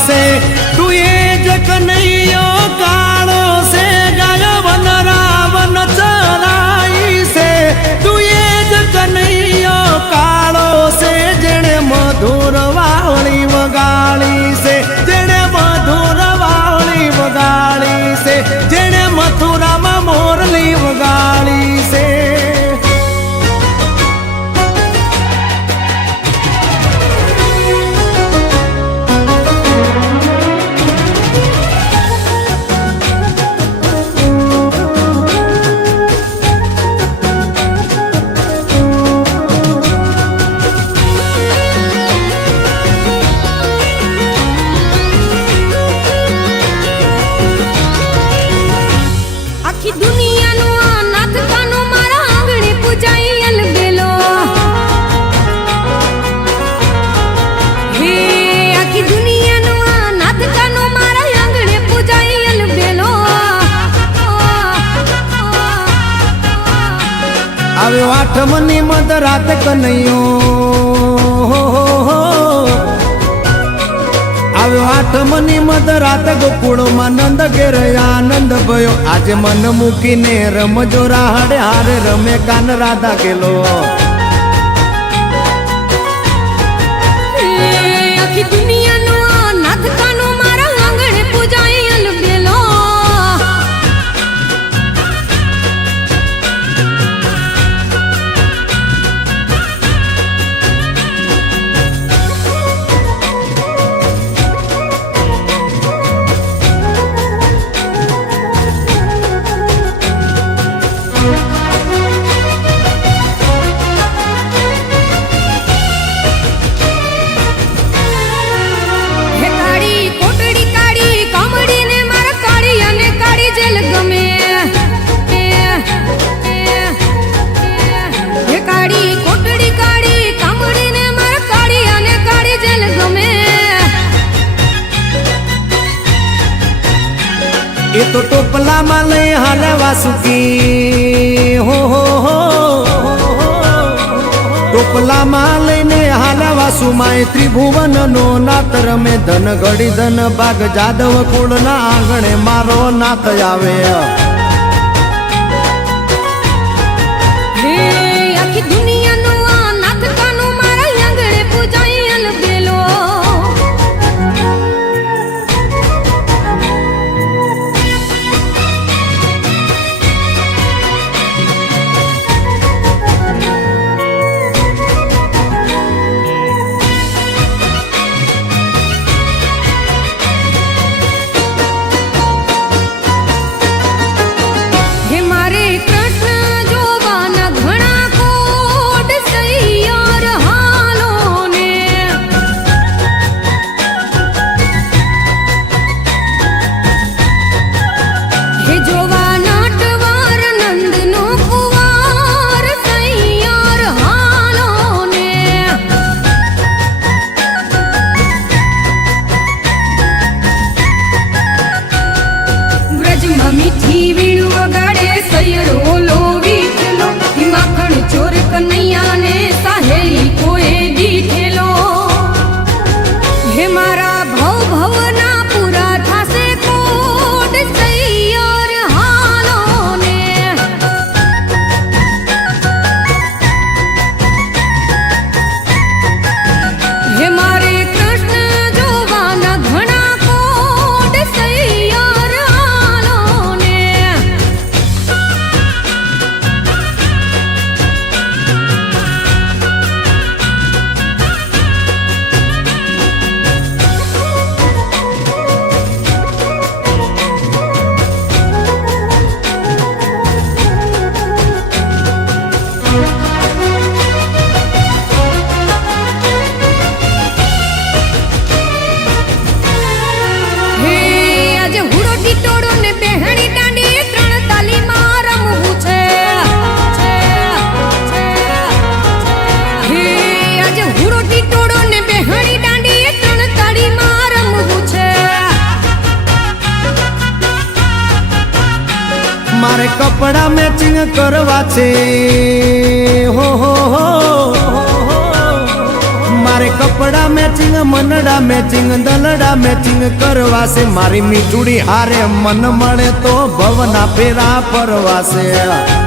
से तू ये जग नहीं कालो से गायो वन रावण चराई से तू ये जग नहीं कालो से जेने मधुर वाली वगाड़ी से जेने मधुर वाली वगाड़ी से जेने मथुरा में मोरली वगाड़ी से આવ્યો આઠમની મધરાત કનૈયો આવ્યો આઠમની મધરાત ગોકુળમાં નંદ ઘેર આનંદ ભયો આજે મન મૂકીને રમજો રાહડે હારે રમે કાન રાધા ગેલો આખી દુનિયાનો નાથ કાનો મારા આંગણે પૂજાય અલબેલો એ તો ટોપલામાં લઈ હાલે વાસુકી હો ટોપલામાં લઈને હાલે વાસુમાં ત્રિભુવન નો નાથ રમે ધન ઘડી ધન ભાગ જાદવ કુળના આંગણે મારો નાથ આવે આખી દુનિયાનો નાથ કાનો મારા આંગણે પૂજાય અલબેલો મીઠી વીણુ વગાડે સૈયડો લોવી ખેલો માખણ ચોર કનૈયા ને સાહેલી કોએ દીઠેલો હે મારા ભવ ભવના પૂરા થાશે કોડ સૈયર હાલો ને હે મારે કૃષ્ણ જોવાના ઘણા કોડ સૈયર મારે કપડા મેચિંગ કરવા છે હો મારે કપડા મેચિંગ મનડા મેચિંગ દલડા મેચિંગ કરવાશે મારી મીઠુડી હારે મન મળે તો ભવના ફેરા ફરવાશે